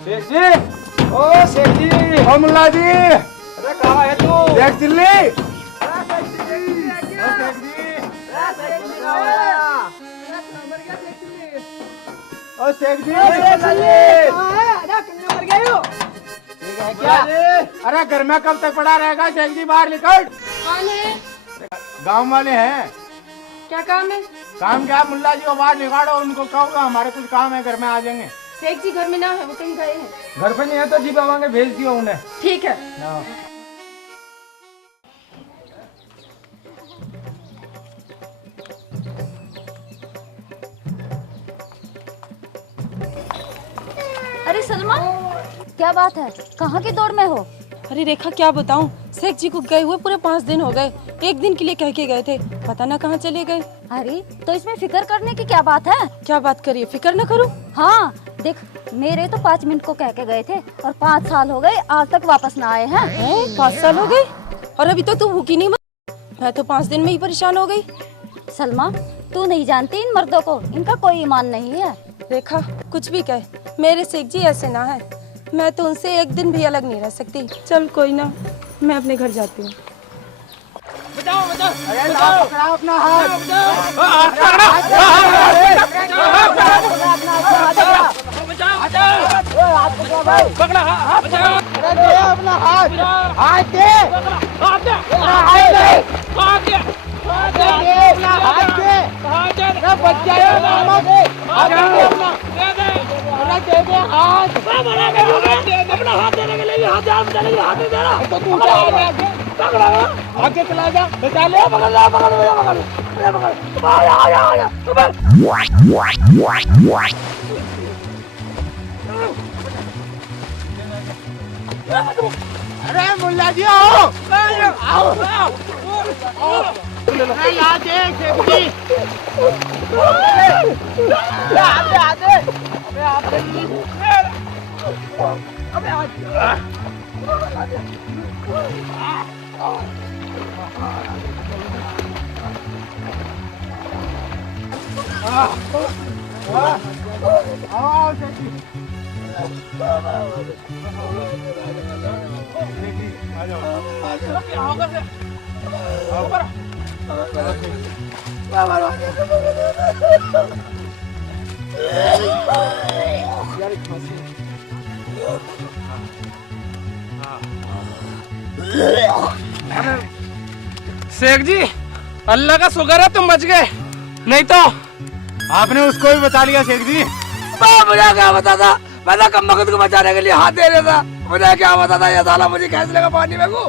शेख जी, ओ शेख जी, ओ मुल्ला जी, अरे कहाँ है तू? देख दिल्ली। ओ शेख जी, क्या? अरे घर में कब तक पड़ा रहेगा? शेख जी बाहर निकल। कौन है? गांव वाले हैं। क्या काम है? काम क्या? मुल्ला जी को बाहर निकालो, उनको कहो हमारे कुछ काम है, घर में आ जाएंगे। शेख जी घर में ना है, वो कहीं गए हैं। घर पे नहीं है तो जी बाबा ने भेज दिया उन्हें। ठीक है। अरे सलमा, क्या बात है? कहाँ की दौड़ में हो? अरे रेखा क्या बताऊं, शेख जी को गए हुए पूरे 5 दिन हो गए। एक दिन के लिए कह के गए थे, पता ना कहाँ चले गए। अरे तो इसमें फिक्र करने की क्या बात है? क्या बात करिए, फिक्र न करूं। हाँ देख, मेरे तो 5 मिनट को कह के गए थे और 5 साल हो गए आज तक वापस ना आए हैं। 5 साल हो गए और अभी तो तू भूखी नहीं मर। मैं तो 5 दिन में ही परेशान हो गई। सलमा, तू नहीं जानती इन मर्दों को, इनका कोई ईमान नहीं है। रेखा कुछ भी कहे, मेरे शेख जी ऐसे ना है। मैं तो उनसे एक दिन भी अलग नहीं रह सकती। चल कोई ना, मैं अपने घर जाती हूँ। बचाओ बचाओ, अरे लाओ, पकड़ाओ अपना हाथ। पकड़ा बचाओ, अरे दे अपना हाथ, हाथ दे, हाथ दे, अरे बच जाएगा मामा दे, हाथ दे अपना, अरे दे दे हाथ, अपना हाथ देने के लिए हाथ दे, हाथ नहीं दे रहा तो तू जा पकड़ा आगे चला जा, बचा ले, पकड़ ले, पकड़ ले, पकड़ ले, पकड़ आ अरे मुल्ला जी आओ, आओ, अरे यहाँ देख शेख जी, आओ शेख जी, आ जाओ, शेख जी, अल्लाह का शुक्र है तुम बच गए, नहीं तो आपने उसको भी बचा लिया शेख जी। मुझे क्या पता था, मैं तो कम वक्त को बचाने के लिए हाथ दे रहा था। मुझे क्या पता था ये साला मुझे कैसे लगा पानी में को।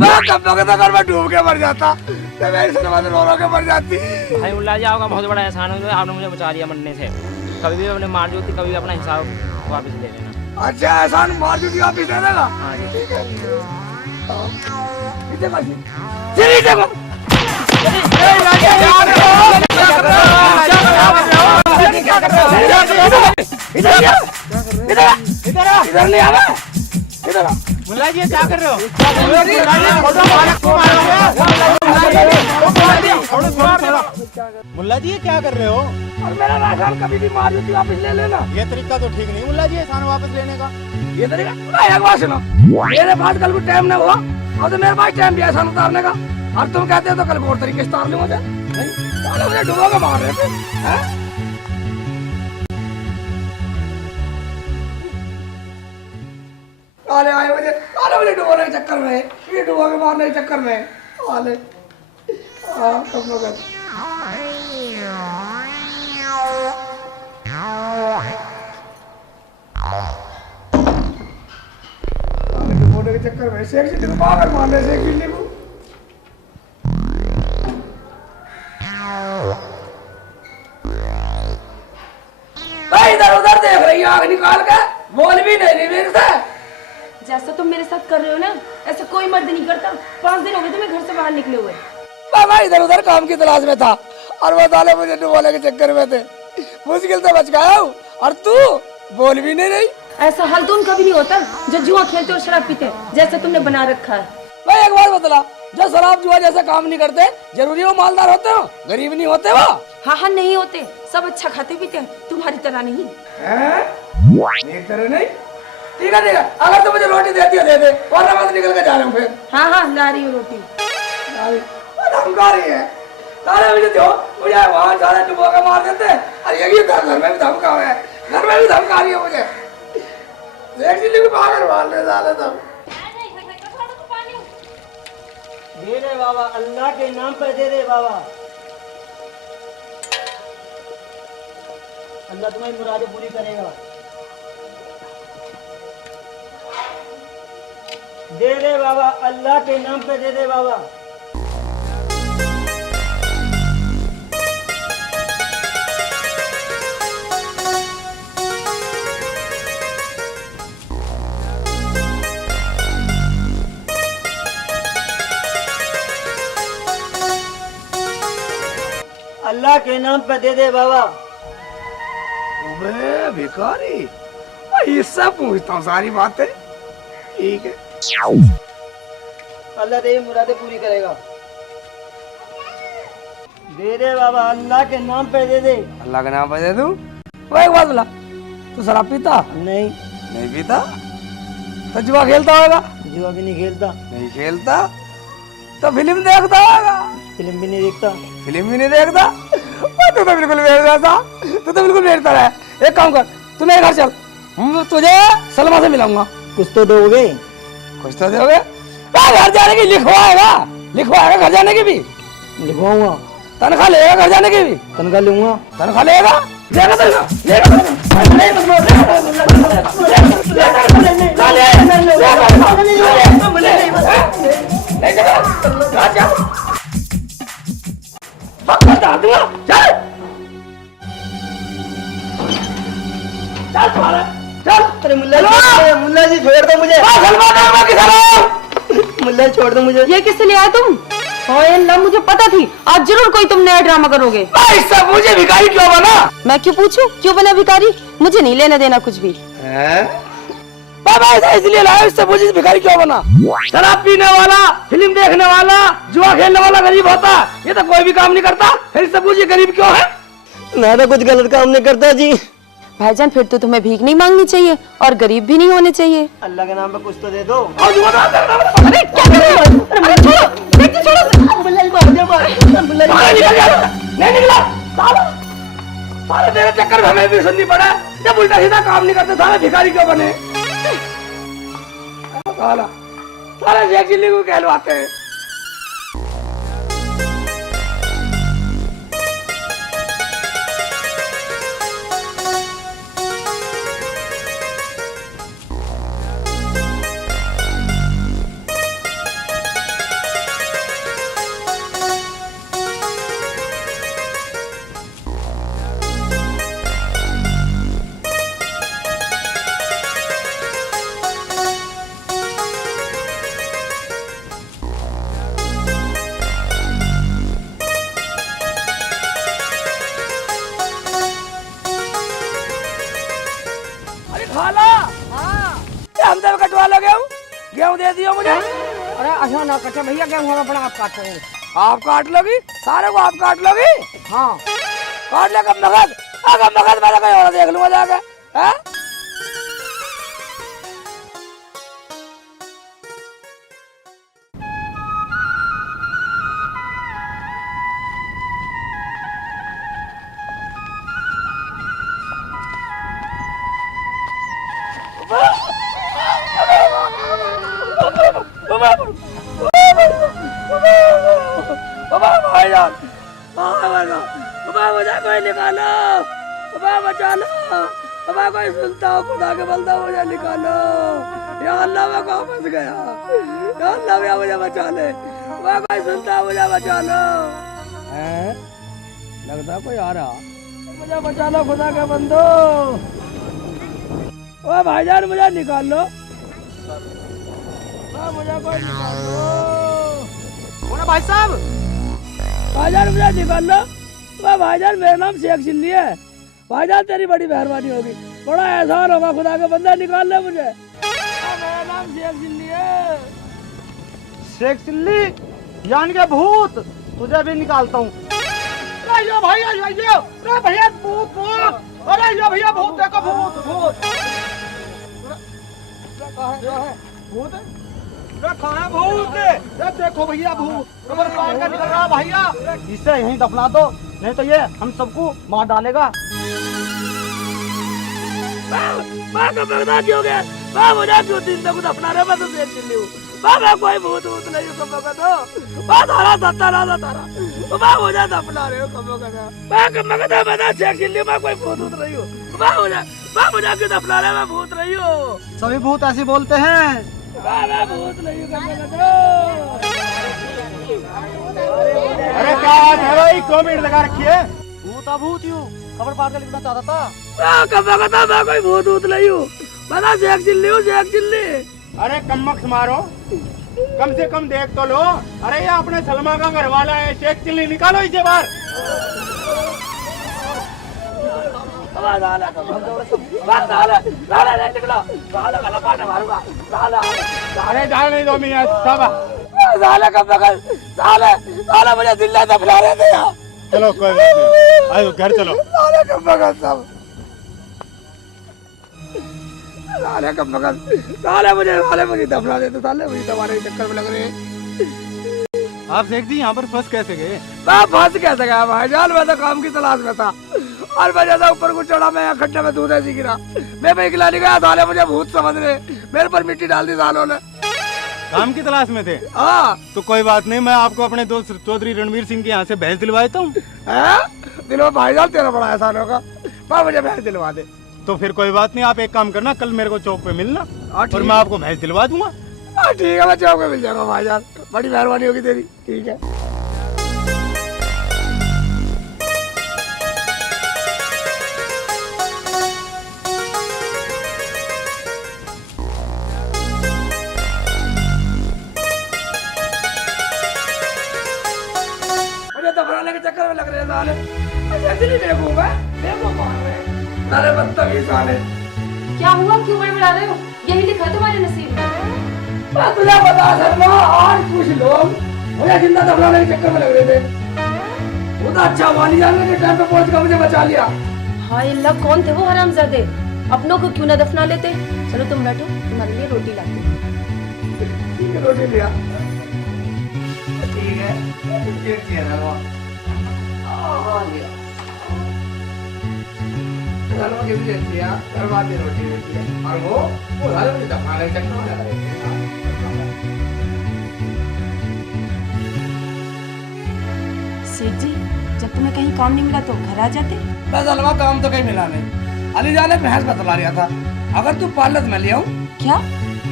मैं कम वक्त अगर मैं डूब के मर जाता तो मेरी सलमान रो के मर जाती। भाई मुल्ला जी आपका बहुत बड़ा एहसान है, आपने मुझे बचा लिया मरने से। कभी भी अपने मार जोती, कभी अपना हिसाब वापस ले लेना। अच्छा एहसान मार जूती वापिस दे देगा। हाँ जी। इधर ले आवा, इधर आ। मुल्ला जी क्या कर रहे हो? मुल्ला जी ये क्या कर रहे हो? और मेरा राशन कभी भी मार जूती वापिस ले लेना। ये तरीका तो ठीक नहीं मुल्ला जी, एहसान वापस लेने का। ये तरीका एक बात सुनो, मेरे पास कल भी टाइम नहीं हुआ और तो मेरे पास टाइम भी एहसान उतारने का। और तुम कहते हो तो कल को और तरीके से उतार लूं मुझे। नहीं मुझे डुबो के मार रहे थे, हैं? काले आए मुझे डुबोने के चक्कर में, ये डुबो के मारने के चक्कर में काले। कब लोग डुबोने के चक्कर में शेख जी को पागल मारने से गिल्ली को। भाई इधर उधर देख रही है, आग निकाल के बोल भी नहीं रही मेरे से। जैसा तुम मेरे साथ कर रहे हो ना, ऐसा कोई मर्द नहीं करता। 5 दिन हो गए तुम्हें घर से बाहर निकले हुए। बाबा इधर उधर काम की तलाश में था और वो साले मुझे डुबोने के चक्कर में थे। मुश्किल से बच गया हूँ और तू बोल भी नहीं रही। ऐसा हाल तो उनका भी नहीं होता जो जुआ खेलते और शराब पीते, जैसा तुमने बना रखा है। भाई एक बात बतला, जो शराब जुआ जैसा काम नहीं करते जरूरी वो मालदार होते हो, गरीब नहीं होते वो। हाँ नहीं होते, सब अच्छा खाते पीते हैं, तुम्हारी तरह नहीं। हैं? मेरी तरह नहीं, ठीक है अगर तू मुझे रोटी देती है दे दे, वरना मैं तो निकल के जा रहा हूँ फिर। हाँ हाँ ला रही हूँ रोटी। धमका रही है सारे मुझे दो, मुझे वहाँ सारे डुबो के मार देते हैं। अरे ये घर में भी धमका हुआ है, घर में भी धमका रही है मुझे। देख भी बाहर मार ले साले सब। दे दे बाबा, अल्लाह के नाम पे दे दे बाबा। अल्लाह तुम्हारी मुरादें पूरी करेगा। दे दे बाबा, अल्लाह के नाम पे दे दे बाबा। अल्लाह के नाम पे दे दे बाबा। अबे भिखारी, इससे पूछता हूँ सारी बातें। ठीक है अल्लाह तेरी मुरादें पूरी करेगा। दे दे बाबा, अल्लाह के नाम पे दे दे। अल्लाह के नाम पे दे दूं? वो एक बात बोला, तू शराब पीता? नहीं नहीं पीता तो जुआ खेलता होगा? जुआ भी नहीं खेलता। नहीं खेलता तो फिल्म देखता होगा? फिल्म भी नहीं देखता। फिल्म भी नहीं देखता? तू तो बिल्कुल बेवजह, तू तो बिल्कुल बेवजह है। एक काम कर, तू मेरे घर चल, हम तुझे सलमा से मिलाऊंगा। कुछ तो दोगे? कुछ तो दोगे? घर जाने की लिखवाएगा घर जाने की भी लिखवाऊंगा। तनख्वाह लेगा घर जाने की भी? तनख्वाह लूंगा। तनख्वाह लेगा? अरे मुल्ला जी छोड़ दो मुझे। मुल्ला जी छोड़ दो मुझे। ये किससे ले आए तुम? ओए अल्लाह, मुझे पता थी आज जरूर कोई तुम नया ड्रामा करोगे। मुझे भिखारी क्यों बना? मैं क्यों पूछूं क्यों बना भिखारी? मुझे नहीं लेना देना कुछ भी। बाबा ऐसा इसलिए लाया, इससे मुझे भिखारी क्यों बना? शराब पीने वाला, फिल्म देखने वाला, जुआ खेलने वाला गरीब होता, ये तो कोई भी काम नहीं करता, फिर इससे मुझे गरीब क्यों है? मैं तो कुछ गलत काम नहीं करता जी। भाईजान फिर तो तुम्हें भीख नहीं मांगनी चाहिए और गरीब भी नहीं होने चाहिए। अल्लाह के नाम पे कुछ तो दे दो। और जुआ अरे क्या कर रहे हो? अरे छोड़ो, देखिए छोड़ो। मुल्ला जी मार दे, मुल्ला जी। बाहर निकल गया, नहीं निकला साला, साले तेरे चक्कर में हमें भी सुननी पड़ा। जब उल्टा सीधा काम नहीं करते साले भिखारी क्यों बने? साला साले शेख चिल्ली को कहलवाते हैं। हमसे कटवा लो गेहूँ दे दियो मुझे। अरे अच्छा ना कटे भैया, गेहूँ अपना आप काट रहे हैं। आप काट लोगी? सारे को आप काट लोगी? हाँ काट ले कब नगद, कब नगद मैं कहीं और देख लूंगा जाके। हैं? भाईजान मुझे कोई निकालो, बचा लो, कोई सुनता हो खुदा के बंदा मुझे निकालो। या अल्लाह मैं कहाँ फंस गया? या अल्लाह भैया मुझे बचा ले, कोई सुनता मुझे बचा लो। लगता कोई आ रहा, मुझे बचा लो खुदा के बंदो। ओ भाईजान मुझे निकाल लो, मुझे कोई निकाल लो। भाई साहब, भाईजान मुझे निकाल लो। भाईजान मेरा नाम शेख चिल्ली है। भाईजान तेरी बड़ी मेहरबानी होगी, बड़ा एहसान होगा, खुदा के बंदा निकाल ले मुझे। मेरा नाम शेख चिल्ली है। शेख चिल्ली यानी के भूत, तुझे भी निकालता हूँ। अरे भाई, अरे भैया भूत भूत, अरे भैया भूत, देखो भूत भूत। भूत कहाँ है भूत? ये देखो भैया भूत कमर पार कर निकल रहा भैया। इसे यहीं दफना दो, नहीं तो ये हम सबको मार डालेगा। क्यों गया मुझे क्यों दिन तक दफना रहे? मैं तो देख चिल्ली हूँ मैं कोई भूत भूत नहीं हूँ। कम तारा सत्ता राजा तारा मैं मुझे दफना रहे हो। मैं शेख चिल्ली मैं कोई भूत भूत नहीं हूँ। मुझे क्यों दफना रहे? मैं भूत नहीं हूँ। सभी भूत ऐसे बोलते हैं। मैं भूत नहीं हूँ। अरे क्या बात है भाई, 2 मिनट लगा रखी है। भूत भूत यूँ खबर पार कर लिखना चाहता था। मैं कोई भूत भूत नहीं हूँ। मैं शेख चिल्ली हूँ, शेख चिल्ली। अरे कमबख्त मारो, कम से कम देख तो लो। अरे ये अपने सलमा का घर वाला है, शेख चिल्ली, निकालो इसे बाहर। अरे जाने नहीं दो मियां सब। मुझे दिल्ली दफना रहे थे यार। चलो कोई बात नहीं, आओ घर चलो। मुझे दफना देते साले, मुझे तुम्हारे चक्कर में लग रहे हैं। आप शेख जी यहाँ पर फंस कैसे गए? मैं फंस कैसे गया भाईजान? मैं तो काम की तलाश में था और मैं जैसा ऊपर को चढ़ा, मैं खड्डे में दूध ऐसी गिरा। मैं निकला नहीं गया, साले मुझे भूत समझ रहे, मेरे पर मिट्टी डाल दी सालों ने। काम की तलाश में थे? हाँ। तो कोई बात नहीं, मैं आपको अपने दोस्त चौधरी रणवीर सिंह के यहाँ से भैंस दिलवा देता हूँ। दिलवा भाईजान, तेरा बड़ा एहसान होगा। मुझे भैंस दिलवा दे। तो फिर कोई बात नहीं, आप एक काम करना, कल मेरे को चौक पे मिलना और मैं आपको भैंस दिलवा दूंगा। ठीक है, मैं चौक पे मिल जाऊंगा भाईजान, बड़ी मेहरबानी होगी तेरी। ठीक है। मुझे दफनाने के चक्कर में लग रहे हैं साले। ऐसे नहीं देखूंगा, देखो कौन है साले बदतमीज साले। क्या हुआ, क्यों बड़बड़ा रहे हो? यही लिखा है तुम्हारे नसीब में। तुझे बता शर्मा, आज कुछ लोग मुझे जिंदा दफनाने के चक्कर में लग रहे थे। वो तो अच्छा वाली जानने के टाइम पे पहुंच कर मुझे बचा लिया। हाय अल्लाह, कौन थे वो हरामजादे? अपनों को क्यों ना दफना लेते? चलो तुम बैठो, तुम्हारे लिए रोटी लाती हूँ। ठीक है, रोटी लिया। ठीक है, एक चीज़ है वो। लिया। घर में किसी दिया, घर वाली रोटी देती है और वो घर में दफनाने के चक्कर में लग रहे थे। सेठ जी, जब तुम्हें कहीं काम नहीं मिला तो घर आ जाते। मैं सलमा, काम तो कहीं मिला नहीं। अली जान ने भैंस बतला लिया था, अगर तू पार्लर में ले आऊं। क्या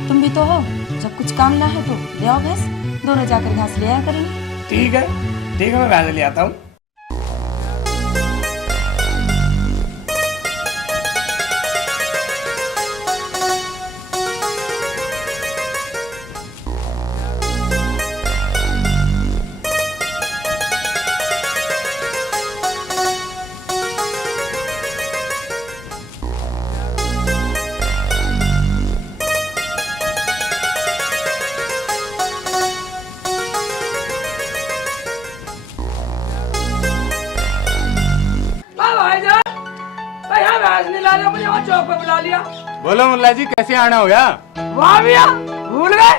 तुम भी तो हो? जब कुछ काम ना है तो ले आओ भैंस, दोनों जाकर घास ले आया करेंगे। ठीक है, मैं भैंस ले आता हूँ। मुझे वहाँ चौक पे बुला लिया। बोलो मुल्ला जी, कैसे आना हो गया? वाह भैया, भूल गए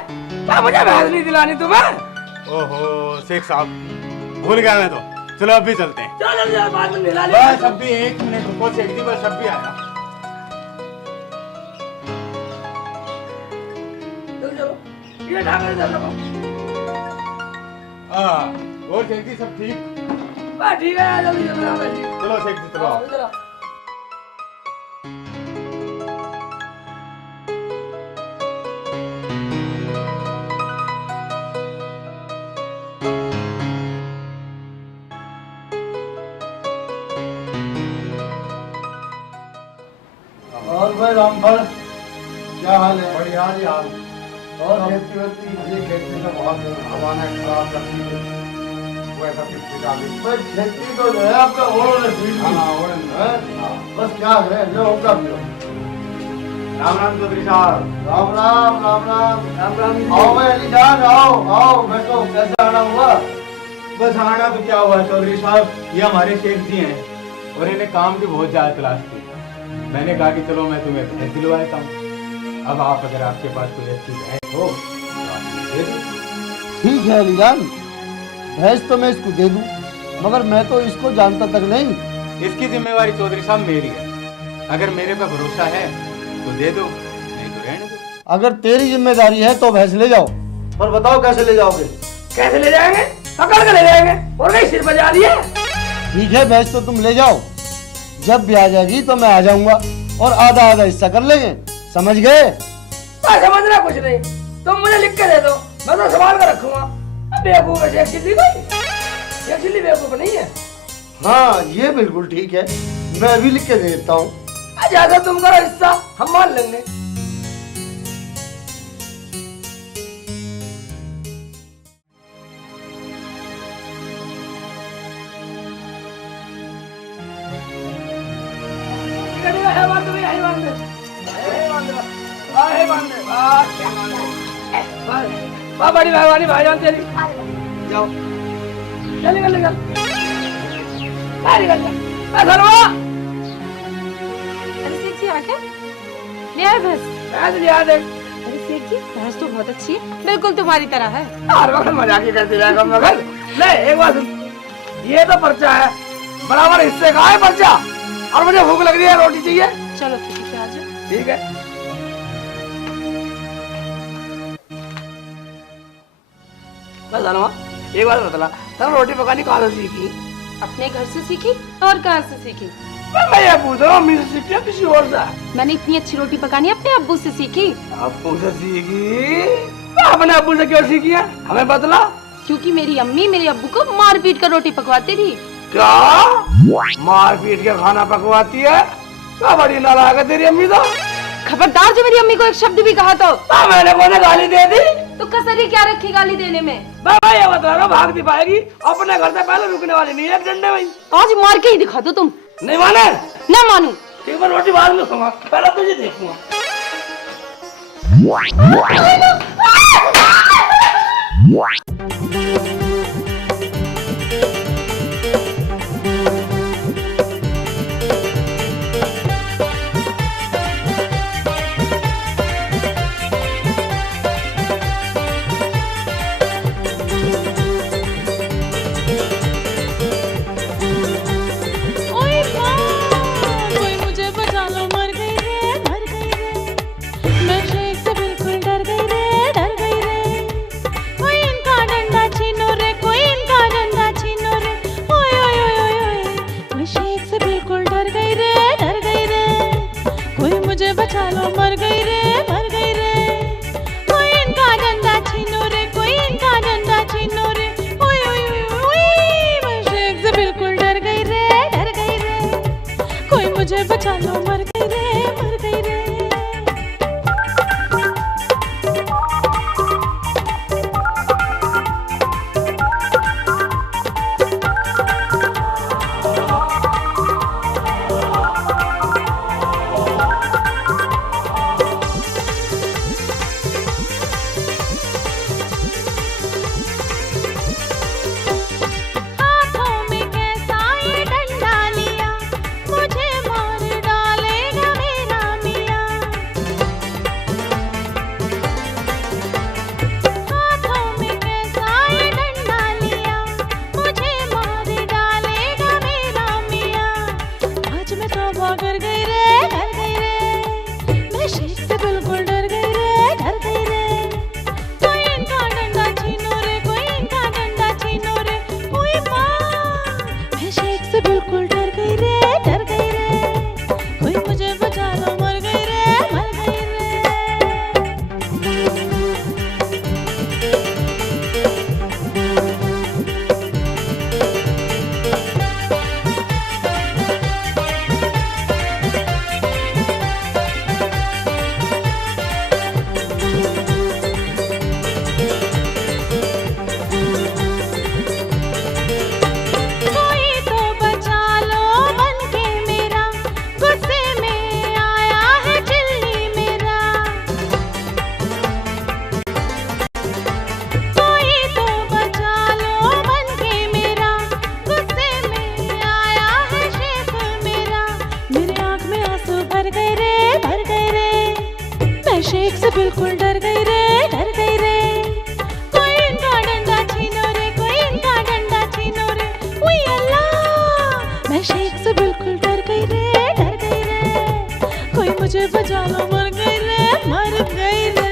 क्या मुझे भैंस नहीं दिलानी तुम्हें? ओहो शेख साहब, भूल गया मैं तो। चलो अभी चलते हैं। चलो यार, बाद में दिला लिया। बस अभी 1 मिनट रुको शेख जी, बस अभी आया। चलो ये ढाका इधर रखो। और शेख जी सब ठीक? बस ठीक है, जल्दी जल्दी। चलो शेख जी चलो। और भाई रामफल, क्या हाल है? बढ़िया जी हाल। और खेती वेती? ये खेती तो बहुत हवा ने खराब रखी है, वो ऐसा पिछले डाली। भाई खेती तो जो है आपका ओढ़ ने बीट दी। हाँ ओढ़ ने। बस क्या है, लो होगा भी। राम राम चौधरी साहब। राम राम राम राम। राम राम। आओ भाई अली जान, आओ आओ बैठो। कैसे आना हुआ? बस आना तो क्या हुआ चौधरी साहब, ये हमारे शेख जी हैं और इन्हें काम की बहुत ज्यादा तलाश थी। मैंने कहा कि चलो मैं तुम्हें भैंस दिलवा देता हूँ। अब आप अगर आपके पास कोई अच्छी भैंस हो तो आप मुझे दे दो। ठीक है अलीजान, भैंस तो मैं इसको दे दूं, मगर मैं तो इसको जानता तक नहीं। इसकी जिम्मेवारी चौधरी साहब मेरी है। अगर मेरे पे भरोसा है तो दे दो, नहीं तो रहने दो। अगर तेरी जिम्मेदारी है तो भैंस ले जाओ, पर बताओ कैसे ले जाओगे? कैसे ले जाएंगे? पकड़ के ले जाएंगे। और नहीं सिर बजा रही है। ठीक है, भैंस तो तुम ले जाओ, जब भी आ जाएगी तो मैं आ जाऊंगा और आधा आधा हिस्सा कर लेंगे, समझ गए? समझना कुछ नहीं, तुम मुझे लिख के दे दो, मैं तो संभाल कर रखूंगा। बेवकूफ है शेख चिल्ली कोई? शेख चिल्ली बेवकूफ नहीं है। हाँ ये बिल्कुल ठीक है, मैं अभी लिख के दे देता हूँ। जैसा तुम करो हिस्सा हम मान लेंगे। बड़ी मेहरबानी भाईजान तेरी। जाओ चल निकल निकल निकल। अरे सेठ जी आके ले आए भैंस? भैंस लिया दे। अरे सेठ जी भैंस तो बहुत अच्छी है, बिल्कुल तुम्हारी तरह है। हर वक्त मजाक ही करते जाएगा मगर। ले एक बात सुन, ये तो पर्चा है, बराबर हिस्से का है पर्चा, और मुझे भूख लग रही है, रोटी चाहिए। चलो ठीक है, आ जाओ। ठीक है। बस धनवा एक बात बतला, तेरा रोटी पकानी कहाँ से सीखी? अपने घर से सीखी और कहाँ से सीखी? मैं ये पूछ रहा हूँ, अम्मी से सीखी या किसी और से? मैंने इतनी अच्छी रोटी पकानी अपने अब्बू से सीखी। अब्बू से सीखी? अपने अब्बू से क्यों सीखी है, हमें बतला। क्योंकि मेरी अम्मी मेरे अब्बू को मार पीट कर रोटी पकवाती थी। क्या मार पीट के खाना पकवाती है? क्या बड़ी नालायक है तेरी अम्मी तो। खबरदार, जो मेरी अम्मी को एक शब्द भी कहा तो मैंने कोने गाली दे दी। तो कसरी क्या रखी गाली देने में? मैं ये बता रहा हूँ, भाग नहीं पाएगी, अपने घर से पहले रुकने वाली नहीं है एक डंडे में। आज मार के ही दिखा दो तुम। नहीं माने? ना मानू। एक बार रोटी बाद में खाऊंगा, पहले तुझे देखूंगा। बचा लो, मर गई रे, मर गई रे। कोई इनका डंडा छीनो रे, कोई इनका डंडा छीनो रे। ओए ओए ओए ओए, मैं शेख से बिल्कुल डर गई रे, डर गई रे। कोई मुझे बचा लो, मर गई रे, मर गई रे। शेख से बिल्कुल डर गई रे, डर गई रे। कोई इनका डंडा छीनो रे, कोई इनका डंडा छीनो रे। उई अल्लाह, मैं शेख से बिल्कुल डर गई रे, डर गई रे। कोई मुझे बचा लो, मर गई रे, मर गई रे।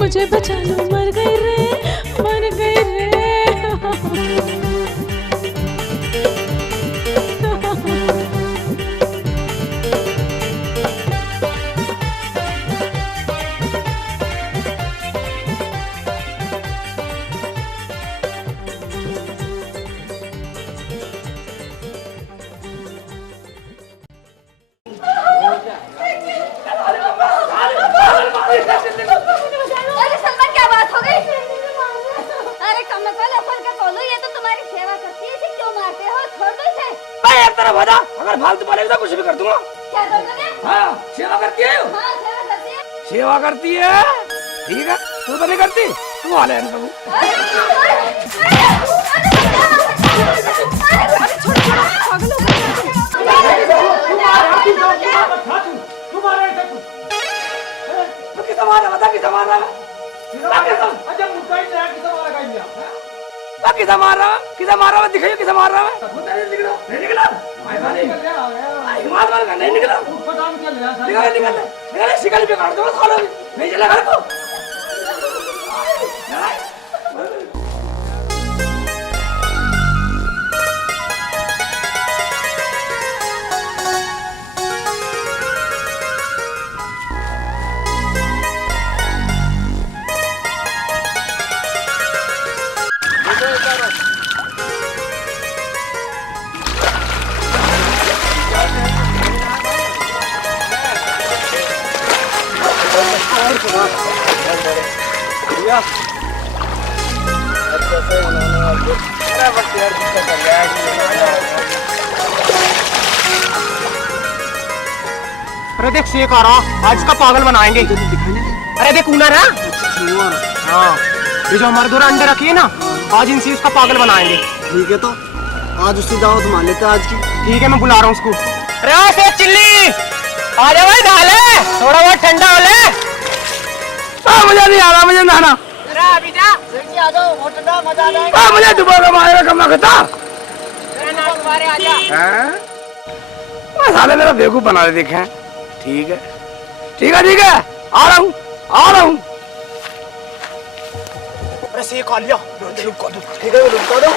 मुझे बचा लो, मर गई रे, मर गई रे। अगर फालतू बोलेगा तो कुछ भी कर दूंगा। क्या कर दोगे? हाँ, सेवा करती है। हाँ, सेवा करती है। सेवा करती है, ठीक है। तू तो नहीं करती, तू हाल है ना। किसा मारा बता, किसा मारा किसा मारा दिखाइए, किसा मार रहा है। नहीं निकला हिमालय का, नहीं निकला। निकल शिकल भी काट दो, नहीं चला घर को। अरे देख शेख आ रहा, आज का पागल बनाएंगे। अरे देख ऊना रहा। हाँ, ये जो हमारे दो अंडे रखी है ना, आज इनसे उसका पागल बनाएंगे। ठीक है, तो आज उससे दावत मान लेते हैं आज की। ठीक है, मैं बुला रहा हूँ उसको। अरे शेख चिल्ली आ जा भाई, नहा ले, थोड़ा बहुत ठंडा हो ले। मुझे नहीं आ रहा, मुझे नहाना। अभी जा आ जाओ, बहुत ठंडा, मजा आ जाएगा। मुझे डुबो के मारेगा, कम ना खाता। साले मेरा बेवकूफ बना रहे देखे। ठीक है, ठीक है, ठीक है, आ रहा हूँ, आ रहा हूँ। अरे शेख आ लिया। ठीक है, रुका दो।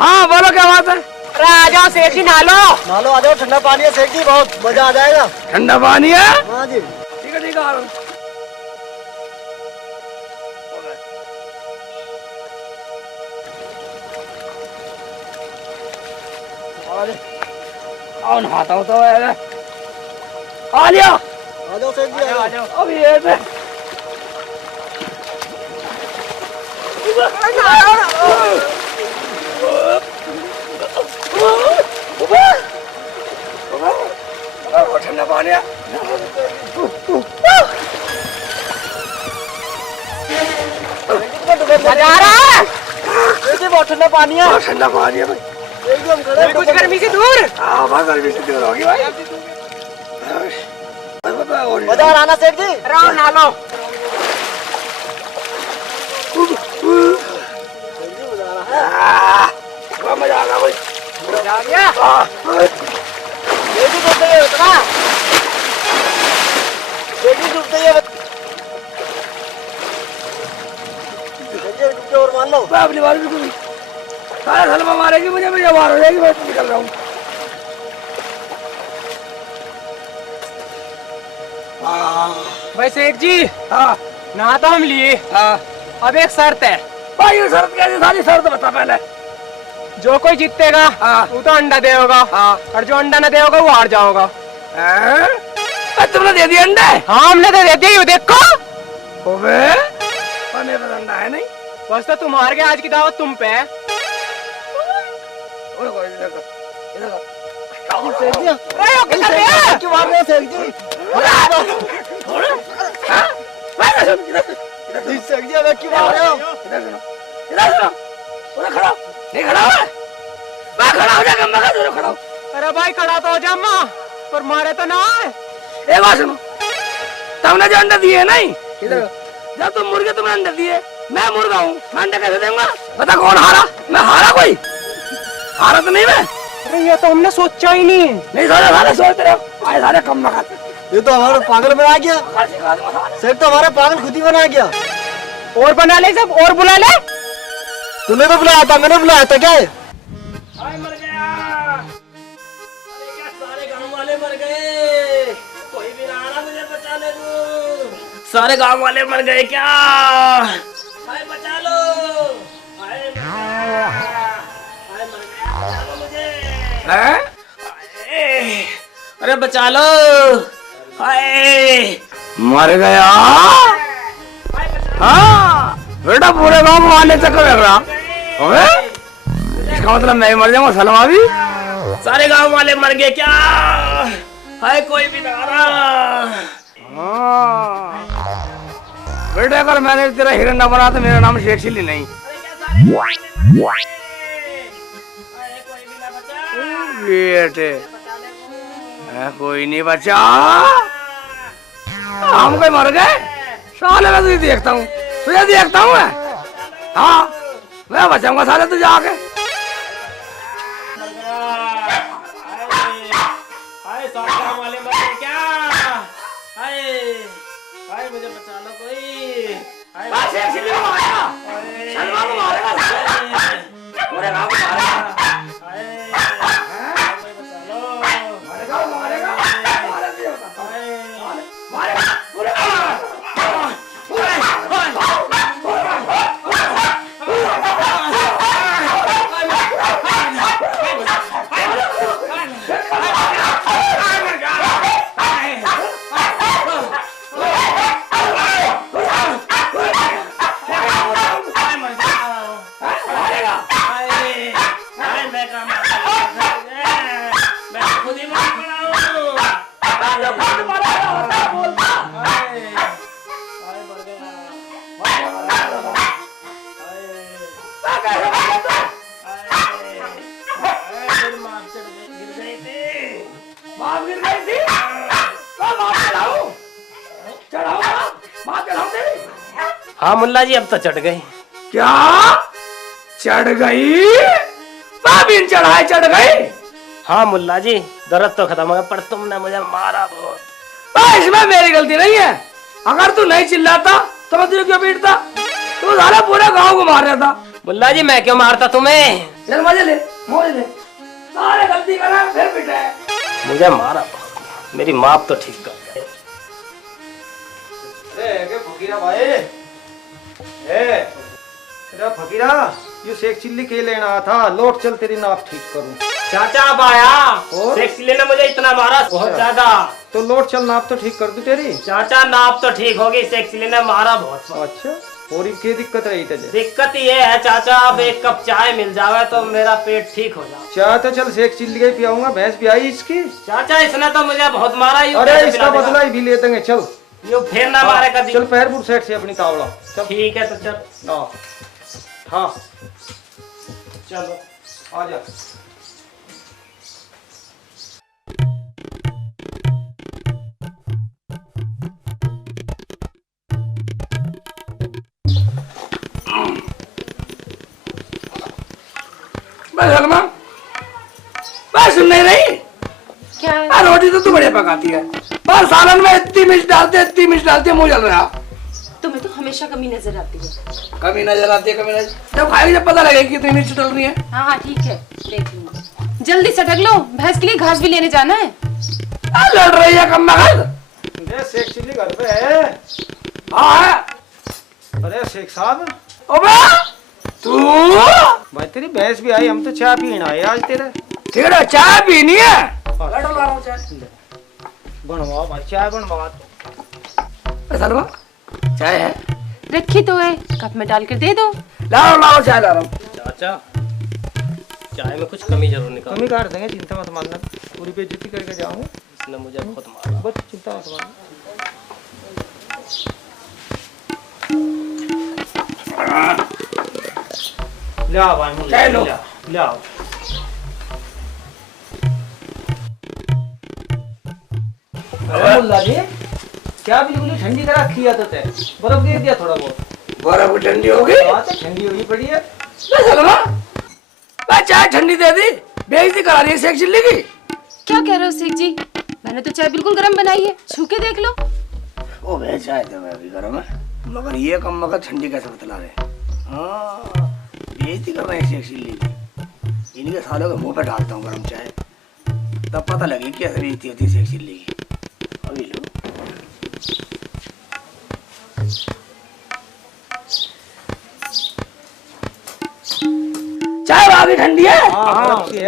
हाँ बोलो, क्या बात है? अरे आ जाओ शेख जी, नहा लो, आ जाओ, ठंडा पानी है शेख जी, बहुत मजा आ जाएगा। ठंडा पानी है? हाँ जी। ठीक है, ठीक है, आ रहा हूँ। आओ नहाता हूँ तो आ लिया। आ जाओ शेख जी, आ जाओ। अब ये ठंडा पानी है। मजा आ रहा है। बहुत ठंडा पानी है। ठंडा पानी है भाई, एकदम खड़े। कुछ गर्मी से दूर। हाँ बस गर्मी से दूर होगी भाई। मजा आ रहा ना शेख जी? रहो, नहा लो। आ गया सेठ जी डूबते ही बता सेठ जी डूबते ही डूबते और मान लो मैं अपनी बार बिल्कुल सारा सलमा मारेगी मुझे, मैं बाहर हो जाएगी, मैं निकल रहा हूँ। भाई सेठ जी हाँ ना तो हम लिए, हाँ अब एक शर्त है। भाई ये शर्त कैसी, सारी शर्त बता पहले। जो कोई जीतेगा हाँ। वो तो अंडा देगा, हाँ। और जो अंडा न देगा वो हार जाओगा। हैं? तुमने दे दिए अंडे? हाँ हमने तो दे दिया, ये देखो। ओबे पर मेरे पास अंडा है नहीं। बस तो तुम हार गए, आज की दावत तुम पे है। और कोई इधर कर, इधर कर। सेठ जी अरे वो किधर गया? क्यों मार रहे हो सेठ जी हाँ? सेठ जी हमें क्यों मार रहे हो इधर सुनो, इधर सुनो। उधर खड़ा हो। नहीं खड़ा हुआ? मैं खड़ा हो जाएगा, मैं कहाँ खड़ा हूँ? अरे भाई खड़ा तो हो जा अम्मा, पर मारे तो ना है। एक बात सुनो, तुमने जो अंडे दिए नहीं, इधर जब तुम मुर्गे तुमने अंडे दिए, मैं मुर्गा हूँ, मैं अंडे कैसे दूंगा? बता कौन हारा? मैं हारा कोई? हारा तो नहीं मैं। अरे ये तो हमने सोचा ही नहीं। नहीं सारे सारे सोचते रहो, आए सारे कम मकाते। ये तो हमारा पागल बना गया सेठ, तो हमारा पागल खुद ही बना गया। और बना ले सब, और बुला ले। तूने तो बुलाया था, मैंने बुलाया था क्या? मर गया। अरे क्या सारे गांव वाले मर गए? कोई भी ना आना मुझे बचा ले तू। सारे गांव वाले मर गए क्या? हाय बचा लो। हाय मर गया। हाय मर गया, बचा लो मुझे। हैं? हाय, अरे बचा लो। हाय मर गया। हाँ बेटा पूरे गांव में आने चक्कर लग रहा। अबे इसका मतलब मैं ही मर जाऊंगा, सलमा भी? सारे गांव वाले मर गए क्या? हाय कोई भी ना आ रहा। बेटा अगर मैंने तेरा हिरन न बना तो मेरा नाम शेख चिल्ली नहीं। बेटे कोई नहीं बचा, हम कोई मर गए? साले मैं तुझे देखता हूँ, तुझे देखता हूँ मैं। हाँ मैं बचाऊंगा साले तुझे आके। हाय सारे वाले मर गए क्या? हाय हाय मुझे बचा लो कोई। हाय शेख चिल्ली को मारेगा, सलमान को मारेगा, पूरे गांव को मारेगा। हाय कोई बचा लो। मारेगा मारेगा मारेगा पूरे हाँ मुल्ला जी अब तो चढ़ गई। क्या चढ़ गई? बाबिन चढ़ाए चढ़ गई? हाँ मुल्ला जी दर्द तो खत्म हो गया, पर तुमने मुझे मारा बहुत। इसमें मेरी गलती नहीं है। अगर तू नहीं चिल्लाता तो मैं तुझे क्यों पीटता? तू सारा पूरे गांव को मार रहा था। मुल्ला जी मैं क्यों मारता तुम्हें? चल मजे ले, मौज ले। सारे गलती करा फिर पिटा है। मुझे मारा बहुत, मेरी माप तो ठीक कर गए। फकीरा भाई, फकीरा यू शेख चिल्ली के लेना था, लौट चल तेरी नाप ठीक करूं। चाचा अब आया, शेख चिल्ली ने मुझे इतना मारा बहुत ज्यादा। तो लौट चल नाप तो ठीक कर दूं तेरी। चाचा नाप तो ठीक होगी, शेख चिल्ली ने मारा बहुत। अच्छा और क्या दिक्कत रही तुझे? दिक्कत ये है चाचा, अब एक कप चाय मिल जावे तो मेरा पेट ठीक हो जाए। चाय तो चल शेख चिल्ली का ही पियाऊंगा, भैंस भी आई इसकी। चाचा इसने तो मुझे बहुत मारा। अरे इसका बदला ही भी ले देंगे, चल यो फिर ना मारे कभी। चल पैरपुर सेठ से अपनी तावड़ा। चल ठीक है तो चल। हाँ चलो आ जा। सलमा बस सुन नहीं रही। क्या है? रोटी तो तू बढ़िया पकाती है, बस सालन में इतनी मिर्च डालते मुंह जल रहा। तुम्हें तो हमेशा कमी नजर आती है। कमी नजर आती है, कमी नजर जब खाएगी जब पता लगेगा कि इतनी मिर्च डल रही है। हाँ हाँ ठीक है, देख लूंगा। जल्दी सटक लो, भैंस के लिए घास भी लेने जाना है। लड़ रही है कम मगल। अरे शेख चिल्ली घर पे है। हाँ है। अरे शेख साहब, ओबे तू भाई तेरी भैंस भी आई, हम तो चाय पीना आए आज तेरे। तेरा चाय पीनी है? बनवा भाई, चाय बनवा। सलमा चाय है? रखी तो है, कप में डाल कर दे दो। लाओ चाय ला रहा हूँ। चाचा चाय में कुछ कमी जरूर निकाल। कमी काट देंगे, चिंता मत मानना। पूरी बेइज्जती करके जाऊंगा। इसने मुझे बहुत मारा। बस चिंता मत मानना। ले आओ भाई, मुझे चाय लो। ले आओ। अरे मुल्ला जी, क्या बिल्कुल ही ठंडी तरह किया तो ते बर्फ दे दिया थोड़ा बहुत। बर्फ ठंडी हो गई? हाँ तो ठंडी हुई पड़ी है। सलमा चाय ठंडी दे दी, बेइज्जती करा रही है शेख चिल्ली की। क्या कह रहे हो शेख जी? मैंने तो चाय बिल्कुल गर्म बनाई है, छू के देख लो। ओ बे चाय तो मैं भी गर्म है, मगर ये कम मगर ठंडी कैसे बतला रहे? हाँ बेइज्जती कर रहे हैं शेख चिल्ली की। इनके सालों के मुंह पे डालता हूँ गर्म चाय, तब पता लगे कैसे बेइज्जती होती है शेख चिल्ली की। अभी लो। चाय आगे ठंडी है? हाँ अच्छी है।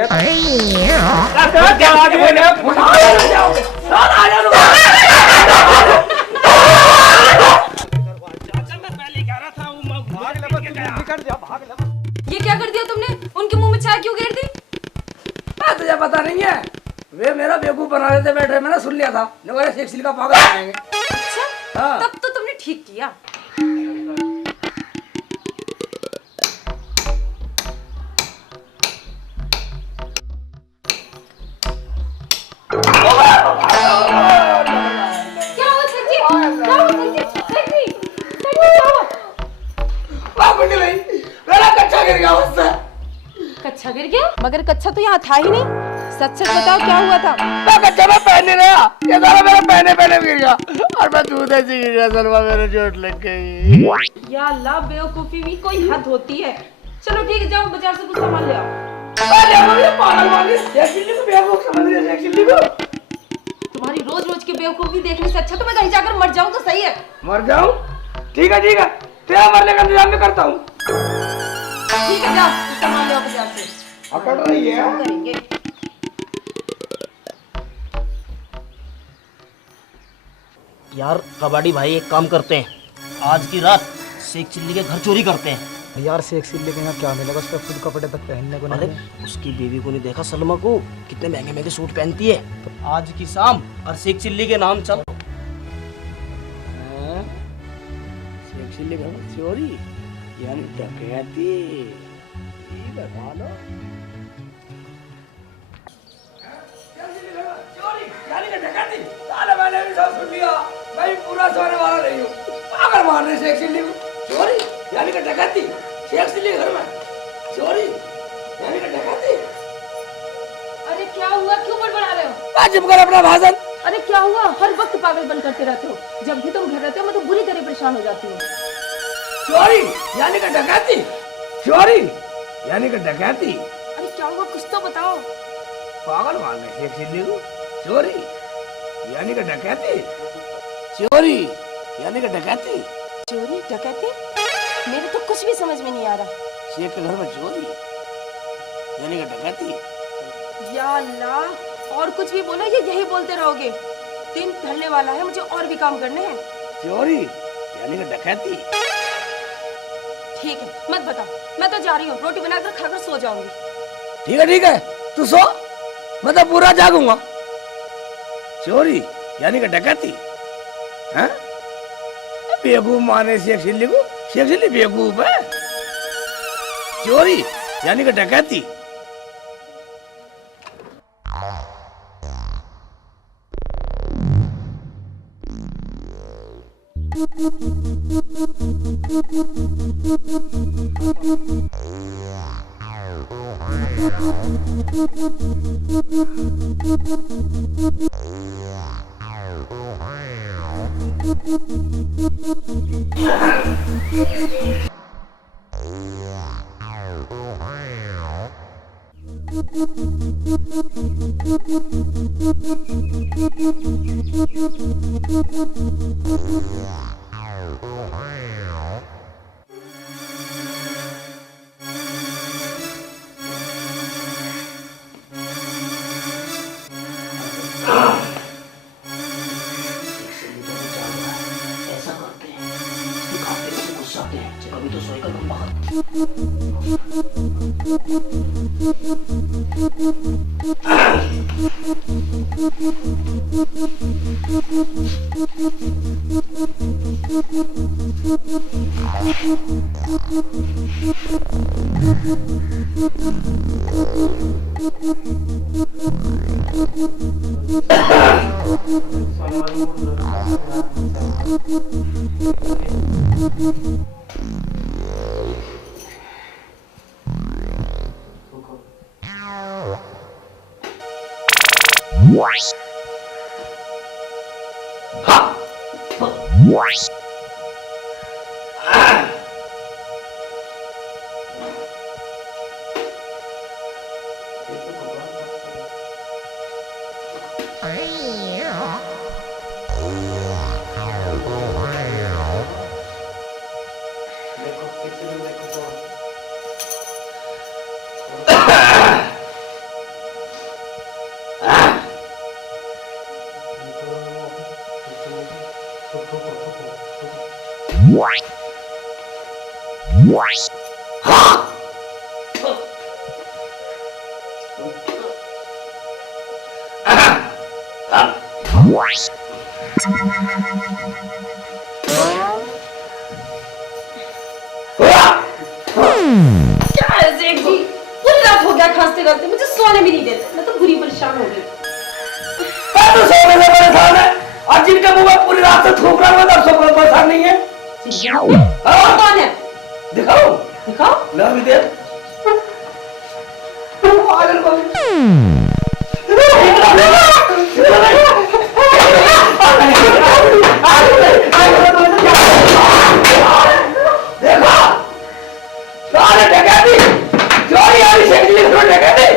ये क्या कर दिया तुमने? उनके मुंह में चाय क्यों गिर दी? तुझे पता नहीं है, वे मेरा बेवकूफ बना रहे थे बैठे, मैंने सुन लिया था। शेख चिल्ली का पागल बनाएंगे। अच्छा हाँ। तब तो तुमने ठीक किया। क्या हुआ शेख जी? क्या हुआ शेख जी? शेख जी, क्या हुआ? मेरा कच्चा गिर गया उससे। कच्चा गिर गया? मगर कच्चा तो यहाँ था ही नहीं। सच सच बताओ क्या हुआ था? मैं कच्चा में पहन नहीं रहा, ये सारा मेरा पहने गिर गया और मैं दूध ऐसे गिर गया। सलमा मेरे चोट लग गई। या अल्लाह, बेवकूफी भी कोई हद होती है। चलो ठीक है, जाओ बाजार से कुछ सामान ले आओ। पागल वाली शेख चिल्ली को बेवकूफ समझ रही है। शेख चिल्ली को तुम्हारी रोज रोज की बेवकूफी देखने से अच्छा तो मैं कहीं जाकर मर जाऊं तो सही है। मर जाऊं? ठीक है तेरा मरने का इंतजाम मैं करता हूँ। ठीक है, जाओ सामान ले आओ बाजार से। अकड़ रही है। करेंगे। यार कबाड़ी भाई एक काम करते हैं, आज की रात शेख चिल्ली के घर चोरी करते हैं। यार शेख चिल्ली के यहाँ क्या मिलेगा? उसका खुद कपड़े तक पहनने को अरे नहीं। उसकी बीवी को नहीं देखा सलमा को, कितने महंगे महंगे सूट पहनती है। आज की शाम और शेख चिल्ली के नाम चल। शेख चिल्ली का चोरी यानी डकैती। मैंने भी सब सुन लिया, मैं पूरा सोने वाला नहीं हूँ। पागल मार रहे शेख चिल्ली को। चोरी यानी कि डकैती। शेख चिल्ली घर में चोरी यानी कि डकैती। अरे क्या हुआ? क्यों बड़बड़ा रहे हो? चुप कर अपना भाषण। अरे क्या हुआ? हर वक्त पागलपन करते रहते हो। जब भी तुम घर रहते हो मैं तो बुरी तरह परेशान हो जाती हूँ। चोरी यानी कि डकैती। चोरी यानी कि डकैती। अरे क्या हुआ? कुछ तो बताओ। पागल मार रहे शेख चिल्ली को। चोरी यानी कि डकैती। चोरी यानी कि डकैती। चोरी डकैती? मेरे तो कुछ भी समझ में नहीं आ रहा। शेख के घर में चोरी यानी कि डकैती। या अल्लाह, और कुछ भी बोलो ये यही बोलते रहोगे। दिन ढलने वाला है, मुझे और भी काम करने हैं। चोरी यानी कि डकैती। ठीक है मत बताओ, मैं तो जा रही हूँ। रोटी बनाकर खाकर सो जाऊंगी। ठीक है तू सो, मैं तो पूरा जागूंगा। चोरी यानी कि डकैती हैं? बेवकूफ माने शेख चिल्ली को। शेख चिल्ली बेवकूफ है। चोरी यानी कि डकैती। ऐसा करते हैं, दिखाते हैं, उसे गुस्साते हैं, चलो अभी तो सोए का लंबा करते हैं। क्या है सेठ जी, पूरी रात हो गया खांसते खांसते, मुझे सोने भी नहीं देते, मैं तो बुरी परेशान हो गई। तो सोने से परेशान है, और जिनके मुंह में पूरी रात से थूक रहा है वो तो सोने परेशान नहीं है। हाँ कौन है? दिखाओ दिखाओ। ना भी दे। पागल को। देखो, सारे डकैती, चोरी वाली शेख जी को डकैती।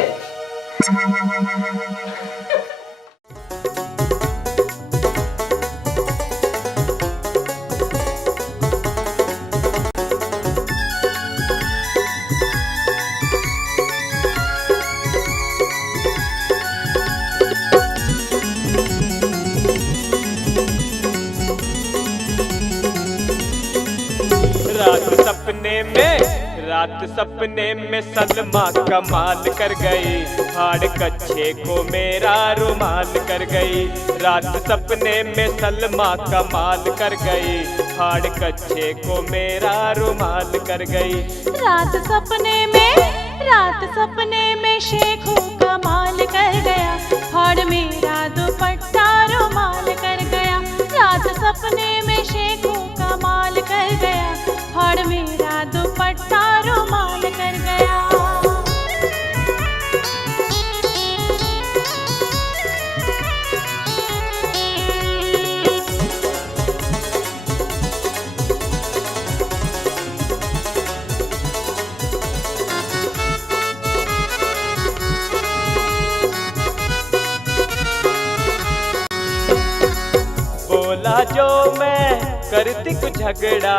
रात सपने में सलमा कमाल कर गई, हाड़ कच्छे को मेरा रुमाल कर गई। रात सपने में सलमा कमाल कर गई, हाड़ कच्छे को मेरा रुमाल कर गई। रात सपने में शेखू कमाल कर गया, हाड़ मेरा दुपट्टा रुमाल कर गया। रात सपने में शेखू कमाल कर गया, हाड़ मेरा दुपट्टा रुमाल कर गया। बोला जो मैं करती कुछ झगड़ा,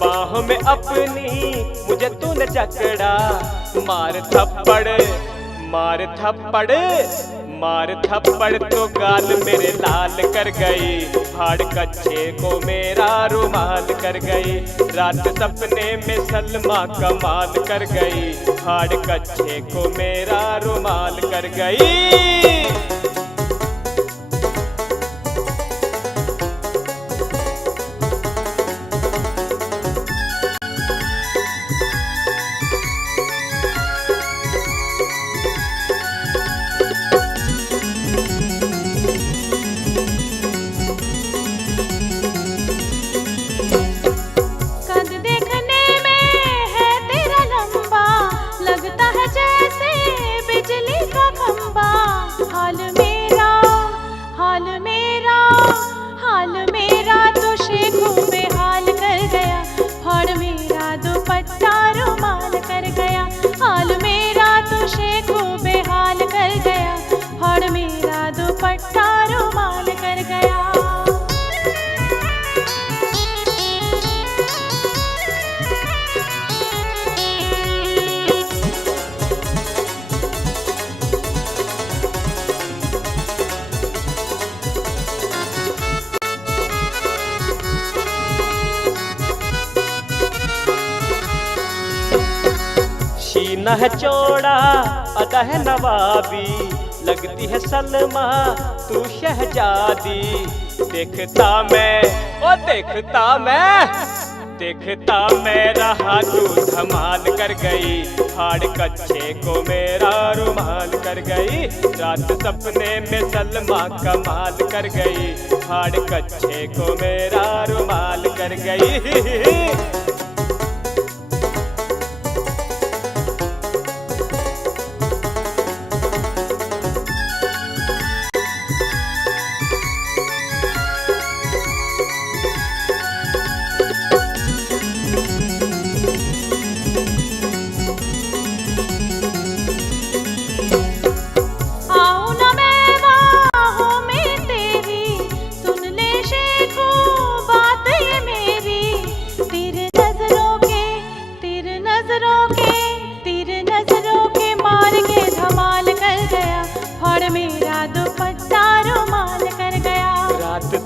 बाहों में अपनी मुझे तूने जकड़ा। मार थप्पड़ मार थप्पड़ मार थप्पड़ तो गाल मेरे लाल कर गई, हाड़ कच्छे को मेरा रुमाल कर गई। रात सपने में सलमा कमाल कर गई, हाड़ कच्छे को मेरा रुमाल कर गई। कद देखने में है तेरा लंबा, लगता है जैसे जैसे बिजली का खंबा। हाल मेरा हाल मेरा हाल मेरा तो शेखों बेहाल कर गया। फाड़ मेरा दुपट्टा रुमाल कर गया। हाल मेरा तो शेखों बेहाल कर गया। फाड़ मेरा दुपट्टा रुमाल कर गया। सीना है चौड़ा अदा है नवाबी, लगती है सलमा तू शहजादी। देखता मैं रहा तू धमाल कर गई। फाड़ कच्छे को मेरा रुमाल कर गई। रात सपने में सलमा कमाल कर गई। फाड़ कच्छे को मेरा रुमाल कर गई।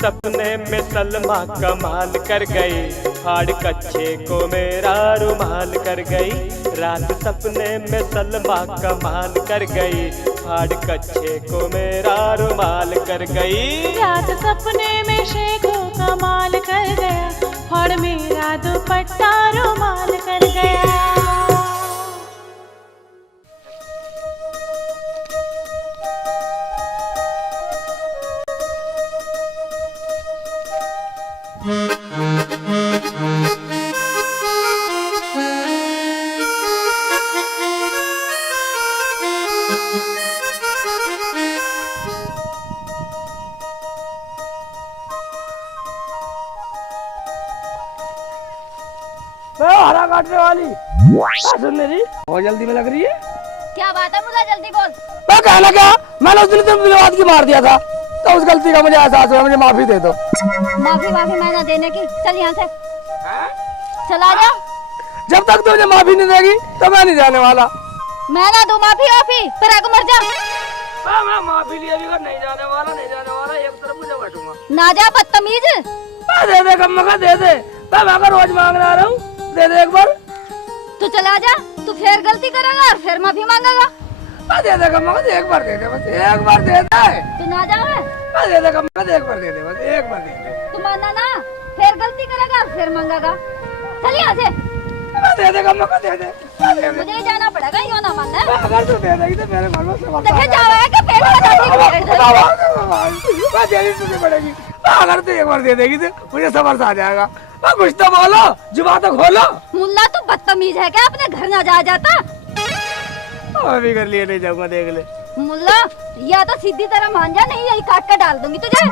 सपने में सलमा कमाल कर गई। फाड़ कच्छे को मेरा रुमाल कर गई। रात सपने में सलमा कमाल कर गई। फाड़ कच्छे को मेरा रुमाल कर गई। रात सपने में शेखों कमाल कर गया। फाड़ मेरा दुपट्टा रुमाल कर गया। हरा काटने वाली सुन मेरी बहुत जल्दी में लग रही है। क्या बात है मुल्ला, जल्दी बोल। मैं कहना क्या, मैंने उस दिन तुम विवाद की मार दिया था, तो उस गलती का मुझे एहसास हुआ। मुझे माफी दे दो। माफी मैं ना देने की। चल यहाँ से चला जा। जब तक तुझे माफी नहीं देगी तो मैं नहीं जाने वाला। मैं ना दूं माफी फिर आगे मर जा। मैं माफी लिए भी नहीं जाने वाला एक तरफ मुझे बैठूंगा। ना जा बदतमीज। दे दे कम मगा दे दे। मैं रोज मांगने आ रहा हूँ, दे दे एक बार। तू चला जा, तू फिर गलती करेगा और फिर माफी मांगेगा। दे दे कम मगा, एक बार दे दे, बस एक बार दे दे। तू ना जा। दे दे कम मगा, एक बार दे दे, बस एक बार दे दे। तू मानना ना, फिर गलती करेगा और फिर मांगेगा। चल यहाँ से। दे दे कम मगा, दे दे। मुझे ही जाना पड़ेगा, यो ना मानना। अगर तू दे देगी तो मेरे मन में देखे जाओ कि पेट तुझे पड़ेगी। अगर तू एक बार दे देगी तो मुझे समझ आ जाएगा। कुछ तो बोलो, जुबान तो खोलो। मुल्ला तू बदतमीज है क्या? अपने घर ना जाता। अभी कर लिए नहीं जाऊंगा, देख ले। मुल्ला या तो सीधी तरह मान जा, नहीं यही काट कर डाल दूंगी तुझे।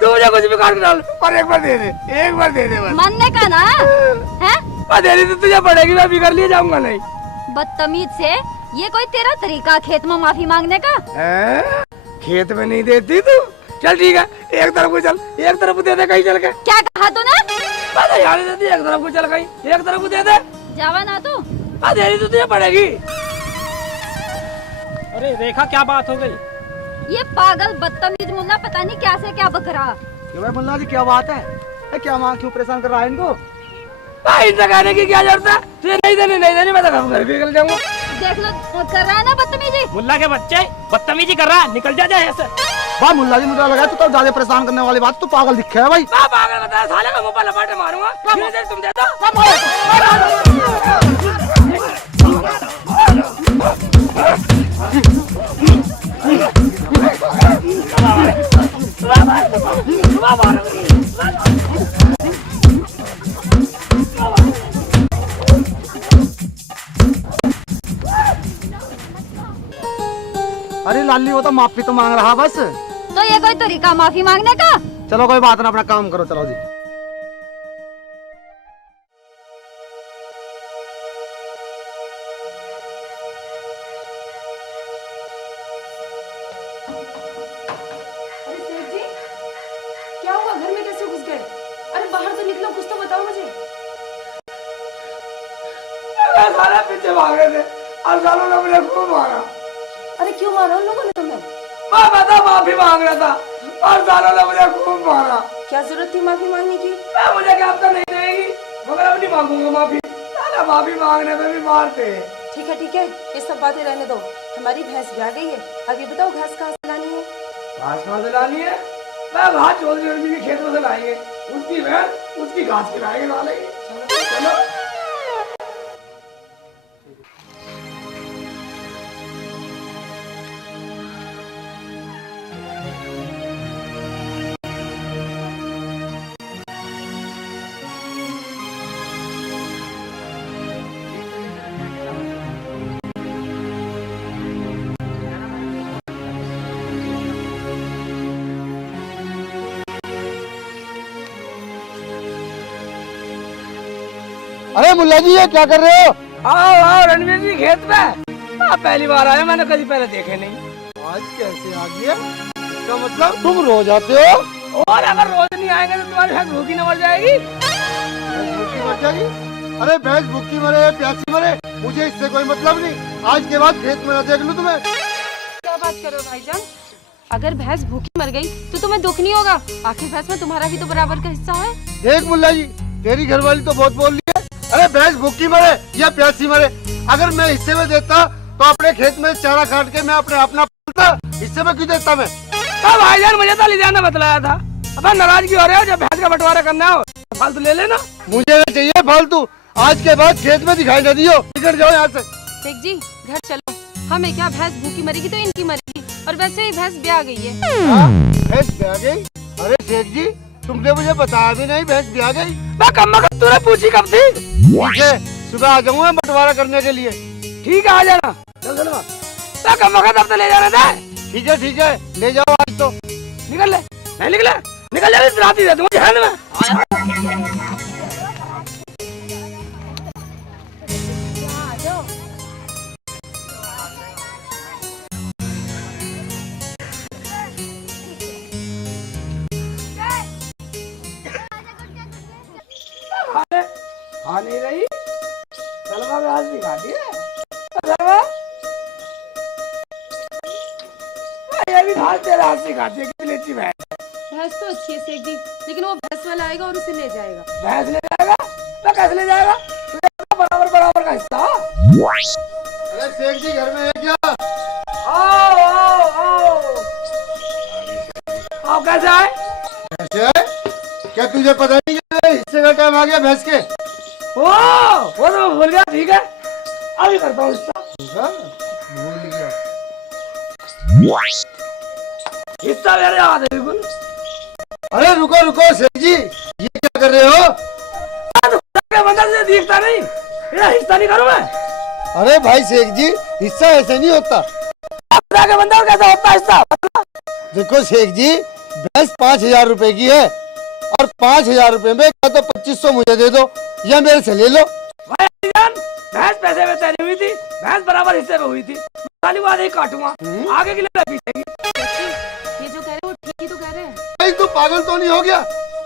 तू मुझे कुछ भी काट कर डाल, पर एक बार दे दे, एक बार दे दे बस। मानने का ना है? देरी तो तुझे पड़ेगी, मैं अभी कर लिए जाऊंगा नहीं। बदतमीज से, ये कोई तेरा तरीका खेत में माफी मांगने का? खेत में नहीं देती तू। चल ठीक है, एक तरफ को चल, एक तरफ को दे दे कहीं चल के। क्या कहा तूने? यहाँ नहीं देती, एक तरफ को चल कहीं, एक तरफ को दे दे। जावा ना तू। देरी तो तुझे पड़ेगी। अरे रेखा क्या बात हो गई? ये पागल बदतमीज मुल्ला पता नहीं क्या से क्या बक रहा। भाई मुल्ला जी क्या बात है? क्या माँ क्यों परेशान कर रहा है इनको? इनसे कहने की क्या जरूरत है? तुझे नहीं देनी, मैं तो घर भी निकल जाऊंगा। देख लो कर रहा है ना बदतमीजी। मुल्ला के बच्चे बदतमीजी कर रहा है, निकल जा ऐसे। वाह मुल्ला जी, मुझे लगा तो ज्यादा परेशान करने वाली बात। तो पागल दिखे है भाई। पागल बता, साले का मुंह पर लपाटे मारूंगा। तुम दे दो। अरे लाली वो तो माफी तो मांग रहा बस। तो ये कोई तरीका माफी मांगने का? चलो कोई बात ना, अपना काम करो, चलो जी। अरे सेठ जी, क्या हुआ? घर में कैसे घुस गए? अरे बाहर तो निकलो, कुछ तो बताओ मुझे। सारे पीछे भाग रहे थे और सालों ने मुझे खूब मारा। अरे क्यों मारा उन लोगों ने तुम्हें? मैं तो माफी मांग रहा था और सालों ने मुझे खूब मारा। क्या जरूरत थी माफी मांगने की? मुझे क्या अब तो नहीं देगी, मगर अब नहीं मांगूंगा माफी। साला माफी मांगने में भी मारते हैं। ठीक है, ये सब बातें रहने दो। हमारी भैंस ब्याह गई है, अब ये बताओ घास कहाँ से लानी है? घास कहाँ से लानी है? मैं घास चौधरी के खेत में से लाएंगे, उसकी भैंस उसकी घास खिलाएंगे, डालेंगे। चलो अरे मुल्ला जी ये क्या कर रहे हो? आओ रणवीर जी खेत में। पहली बार आया, मैंने कभी पहले देखे नहीं। आज कैसे आ गया? इसका मतलब तुम रोज आते हो? और अगर रोज नहीं आएंगे तो तुम्हारी भैंस भूखी न मर जाएगी। भूखी मर जाएगी? अरे भैंस भूखी मरे प्यासी मरे मुझे इससे कोई मतलब नहीं। आज के बाद खेत में न देख लूं तुम्हें। क्या बात कर रहे हो भाईजान? अगर भैंस भूखी मर गई तो तुम्हें दुख नहीं होगा? आखिर भैंस में तुम्हारा भी तो बराबर का हिस्सा है। देख मुल्ला जी, तेरी घरवाली तो बहुत बोल रही है। अरे भैंस भूखी मरे या प्यासी मरे, अगर मैं हिस्से में देता तो अपने खेत में चारा काट के मैं अपने अपना पालता, हिस्से में क्यों देता मैं? भाईजान मुझे तो ले जाना बतलाया था। अब नाराजगी हो रहे हो, जब भैंस का बंटवारा करना हो फालतू ले लेना। मुझे ना चाहिए फालतू। आज के बाद खेत में दिखाई न दियो, निकल जाओ यहाँ से। शेख जी घर चलो, हमें क्या भैंस भूखी मरेगी तो इनकी मरेगी, और वैसे ही भैंस ब्याह गई है। भैंस ब्याह गई? अरे शेख जी तुमने मुझे बताया भी नहीं भैंस ब्याह गई। तूने पूछी कब थी? ठीक है, सुबह आ जाऊंगा बंटवारा करने के लिए। ठीक है, आ जाना। चल अब तो ले जाना था। ठीक है ले जाओ आज तो। निकल ले, नहीं निकल जा, राती दे दूंगा जहन में। नहीं रही सलवा घास भी खाती है। सलवा ये भी घास तेरे हाथ से खाती है। कितनी अच्छी भैंस है। भैंस तो अच्छी है शेख जी, लेकिन वो भैंस वाला आएगा और उसे ले जाएगा। भैंस ले जाएगा तो कैसे ले जाएगा? बराबर का हिस्सा। अरे शेख जी घर में है क्या? आओ कैसे आए? कैसे आए? क्या तुझे पता नहीं है हिस्से का टाइम आ गया भैंस के? वो तो मैं भूल गया। ठीक है अभी करता हूँ हिस्सा। भूल गया? हिस्सा मेरे याद है बिल्कुल। अरे रुको शेख जी, ये क्या कर रहे हो? बंदा से दिखता नहीं, मेरा हिस्सा नहीं करूँ मैं। अरे भाई शेख जी हिस्सा ऐसे नहीं होता। के बंदा कैसा होता हिस्सा? देखो शेख जी, भैंस 5,000 रुपए की है और 5,000 रुपए में क्या तो 2500 मुझे दे दो या मेरे से ले लो। भैंस पैसे में तैरी हुई थी, भैंस बराबर हिस्से में हुई थी। खाली बात ही काटूंगा, आगे की ले पीछे की। ये जो कह रहे हैं वो ठीक ही तो कह रहे हैं। भाई तू पागल तो नहीं हो गया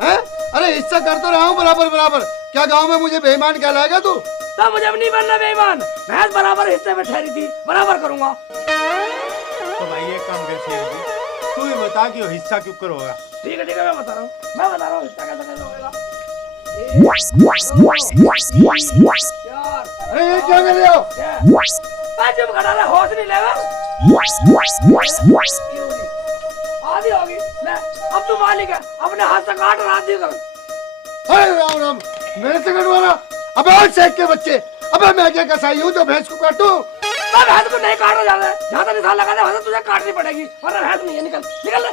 है? अरे हिस्सा कर तो रहा हूँ बराबर। क्या गांव में मुझे बेईमान कहलाएगा तू? तो मुझे अब नहीं बनना बेईमान। भैंस बराबर हिस्से में ठहरी थी, बराबर करूंगा। तो भाई ये काम कर शेख जी, तू ही बता कि वो हिस्सा क्यों कर होगा? ठीक है मैं बता रहा हूँ हिस्सा कैसे होगा। अरे ये क्या कर रहे हो? जब खड़ा रहे होश नहीं लेगा। आधी होगी ले, अब तू मालिक है, अपने हाथ से काट रहा दी कर। अरे राम मेरे से कटवाना? अबे और शेख के बच्चे, अबे मैं क्या कसाई हूँ जो भैंस को काटूं? मैं भैंस को नहीं काटना जाता है, जहाँ तक निशान लगा दे वहाँ तुझे काटनी पड़ेगी, वरना भैंस नहीं है। निकल निकल।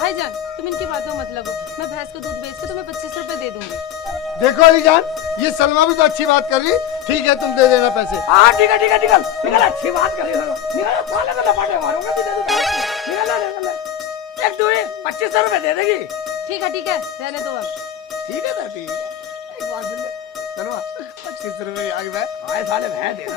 भाईजान तुम इनकी बातों मत लगो, मैं भैंस को दूध बेच के तुम्हें 25 रुपए दे दूंगी। देखो अलीजान, ये सलमा भी तो अच्छी बात कर रही। ठीक है, तुम दे देना पैसे। हाँ ठीक है ठीक है, निकल निकल, अच्छी बात कर रही है। निकल, साले को लपाटे मारूंगा तुझे। निकल निकल, एक दो 25 रुपए दे देगी। ठीक है रहने दो अब। ठीक है ठीक है, एक बात सुन ले, चलो 25 रुपए आ गए। आए साले भैंस दे दो।